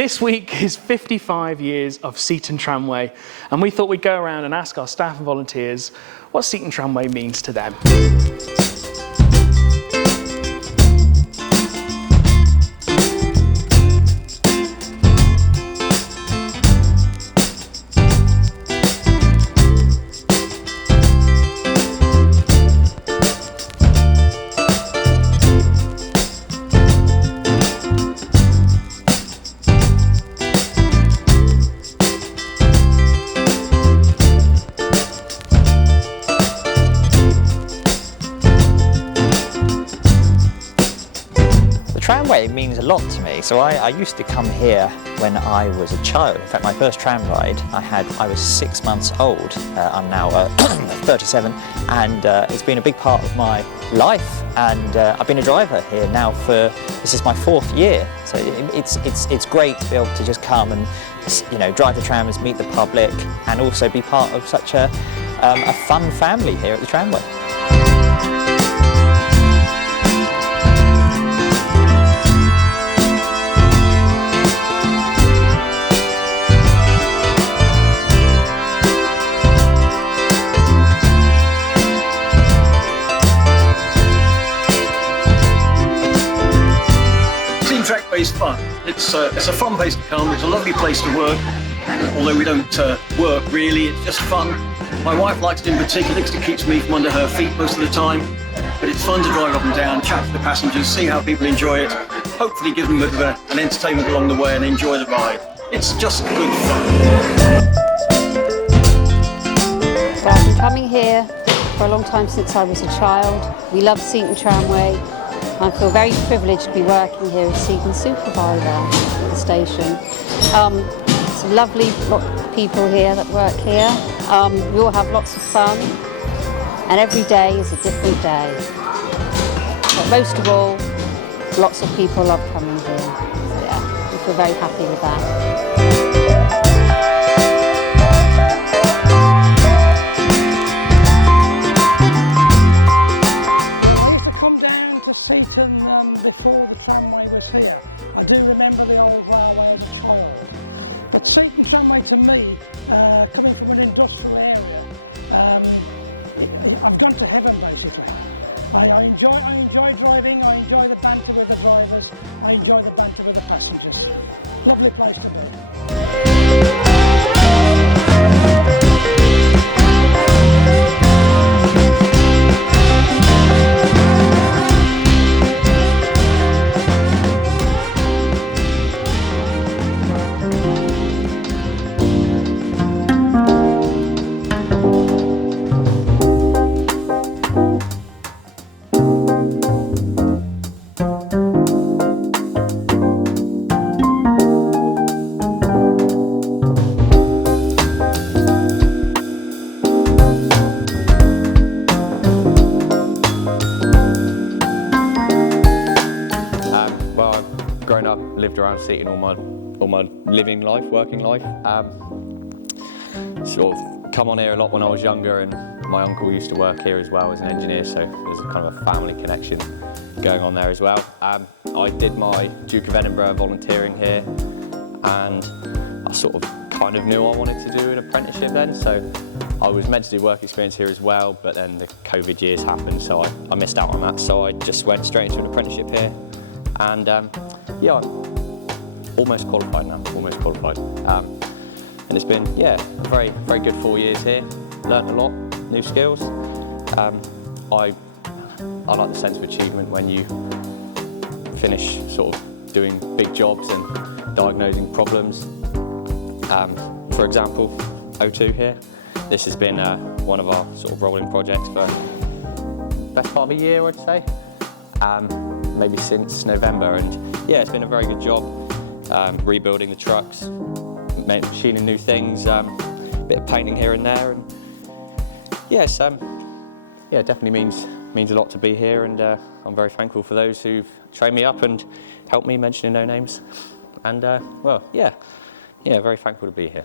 This week is 55 years of Seaton Tramway, and we thought we'd go around and ask our staff and volunteers what Seaton Tramway means to them. The tramway means a lot to me. So I used to come here when I was a child. In fact, my first tram ride I was 6 months old. I'm now 37, and it's been a big part of my life. And I've been a driver here now this is my 4th year. So it's great to be able to just come and drive the trams, meet the public, and also be part of such a fun family here at the tramway. Tramway is fun. It's a fun place to come. It's a lovely place to work. Although we don't work really, it's just fun. My wife likes it in particular because it keeps me from under her feet most of the time. But it's fun to drive up and down, chat to the passengers, see how people enjoy it. Hopefully give them a bit of an entertainment along the way and enjoy the ride. It's just good fun. Well, I've been coming here for a long time since I was a child. We love Seaton Tramway. I feel very privileged to be working here as Seaton supervisor at the station. It's a lovely lot of people here that work here. We all have lots of fun, and every day is a different day. But most of all, lots of people love coming here. So yeah, we feel very happy with that. Seaton before the tramway was here. I do remember the old railway as a child. But Seaton Tramway to me, coming from an industrial area, I've gone to heaven basically. I enjoy driving, I enjoy the banter with the drivers, I enjoy the banter with the passengers. Lovely place to be. Grown up, lived around Seaton all my living life, working life. Sort of come on here a lot when I was younger, and my uncle used to work here as well as an engineer, so there's kind of a family connection going on there as well. I did my Duke of Edinburgh volunteering here, and I sort of kind of knew I wanted to do an apprenticeship then, so I was meant to do work experience here as well, but then the COVID years happened, so I missed out on that, so I just went straight into an apprenticeship here. And yeah, I'm almost qualified now, almost qualified. And it's been, yeah, a very, very good 4 years here. Learned a lot, new skills. I like the sense of achievement when you finish sort of doing big jobs and diagnosing problems. For example, O2 here. This has been one of our sort of rolling projects for the best part of a year, I'd say. Maybe since November, and yeah, it's been a very good job rebuilding the trucks, machining new things, a bit of painting here and there, and yes, yeah, it definitely means a lot to be here, and I'm very thankful for those who've trained me up and helped me, mentioning no names, and well, yeah, very thankful to be here.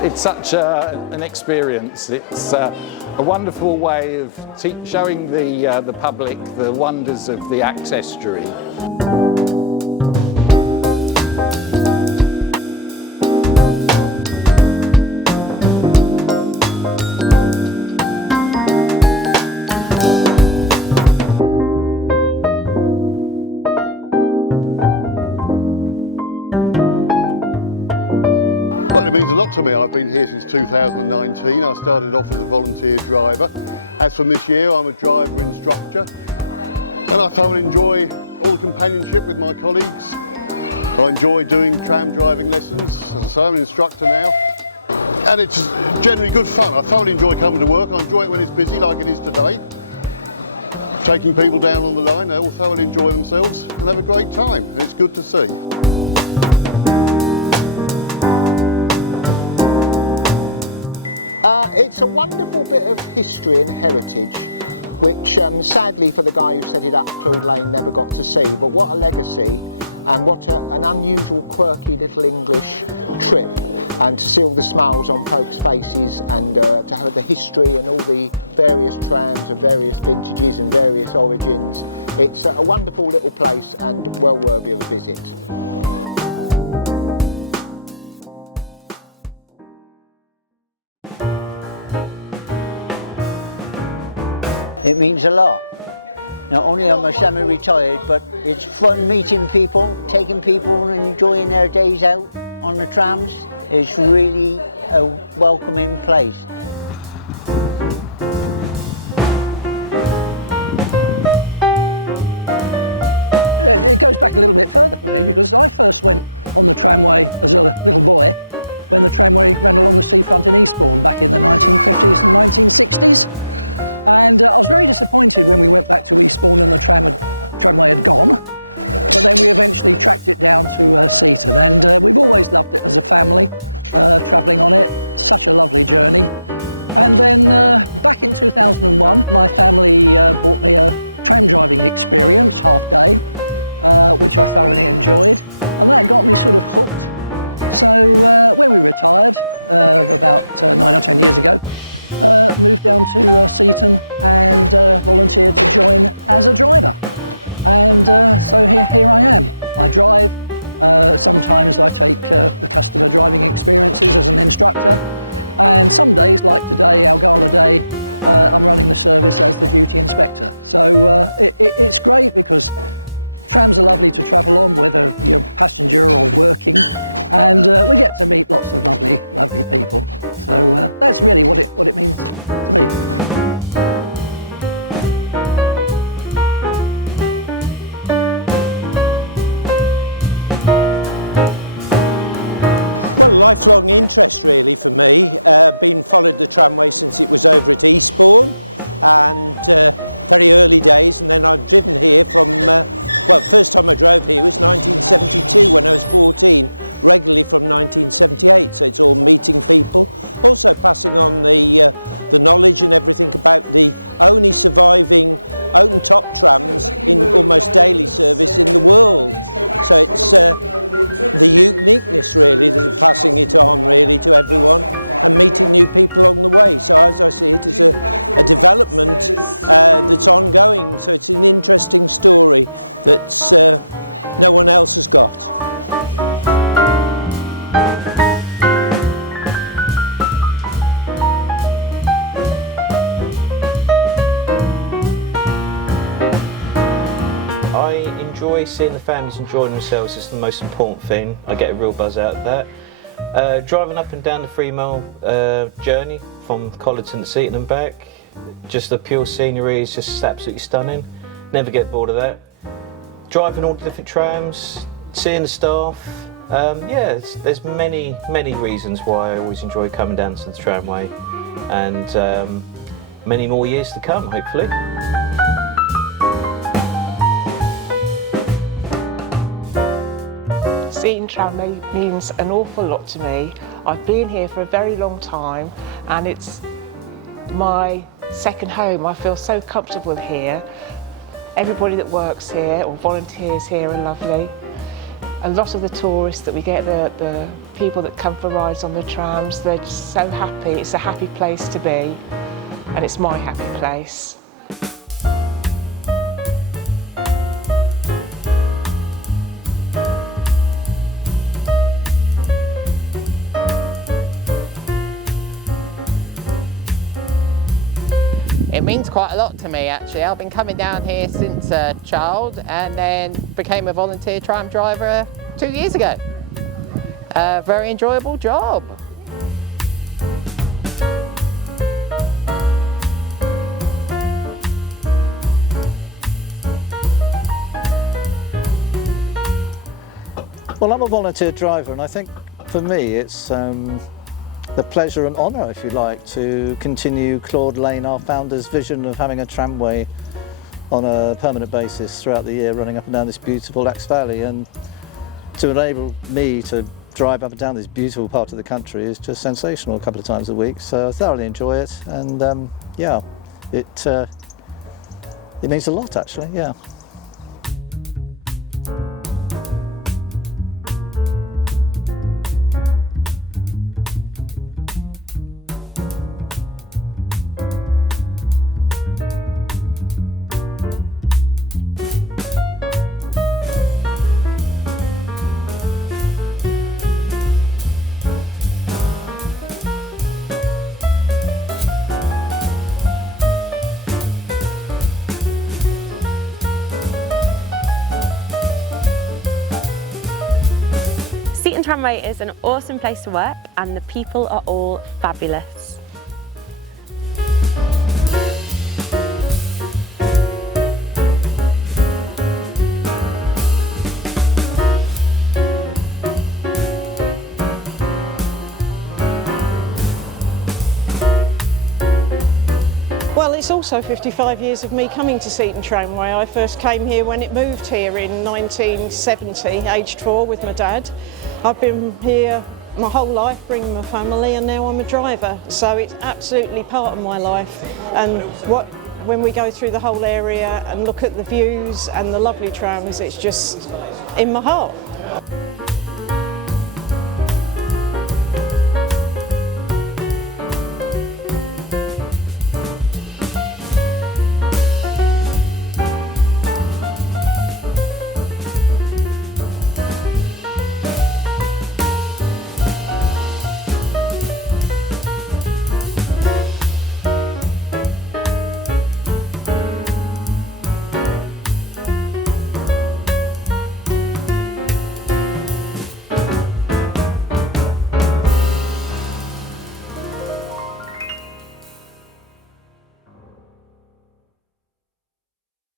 It's such an experience. It's a wonderful way of showing the public the wonders of the accessory. I've been here since 2019. I started off as a volunteer driver. As from this year, I'm a driver instructor. And I thoroughly enjoy all the companionship with my colleagues. I enjoy doing tram driving lessons. As I say, I'm an instructor now. And it's generally good fun. I thoroughly enjoy coming to work. I enjoy it when it's busy, like it is today. Taking people down on the line, they all thoroughly enjoy themselves and have a great time. And it's good to see. It's a wonderful bit of history and heritage, which sadly for the guy who set it up, Plum Lane, never got to see. But what a legacy, and what an unusual, quirky little English trip. And to see all the smiles on folks' faces, and to have the history and all the various trams and various vintages and various origins. It's a wonderful little place and well worthy of a visit. It means a lot. Not only am I semi-retired, but it's fun meeting people, taking people and enjoying their days out on the trams. It's really a welcoming place. Enjoy seeing the families enjoying themselves is the most important thing. I get a real buzz out of that. Driving up and down the 3-mile journey from Collerton to Seaton and back, just the pure scenery is just absolutely stunning. Never get bored of that. Driving all the different trams, seeing the staff. Yeah, there's many reasons why I always enjoy coming down to the tramway, and many more years to come, hopefully. Seaton Tramway means an awful lot to me. I've been here for a very long time and it's my second home. I feel so comfortable here. Everybody that works here or volunteers here are lovely. A lot of the tourists that we get, the people that come for rides on the trams, they're just so happy. It's a happy place to be, and it's my happy place. It means quite a lot to me actually. I've been coming down here since a child and then became a volunteer tram driver 2 years ago. A very enjoyable job. Well, I'm a volunteer driver, and I think for me it's the pleasure and honour, if you like, to continue Claude Lane, our founder's vision of having a tramway on a permanent basis throughout the year running up and down this beautiful Axe Valley, and to enable me to drive up and down this beautiful part of the country is just sensational a couple of times a week. So I thoroughly enjoy it, and yeah, it means a lot actually, yeah. Seaton Tramway is an awesome place to work and the people are all fabulous. Well, it's also 55 years of me coming to Seaton Tramway. I first came here when it moved here in 1970, aged 4 with my dad. I've been here my whole life, bringing my family, and now I'm a driver. So it's absolutely part of my life. And when we go through the whole area and look at the views and the lovely trams, it's just in my heart.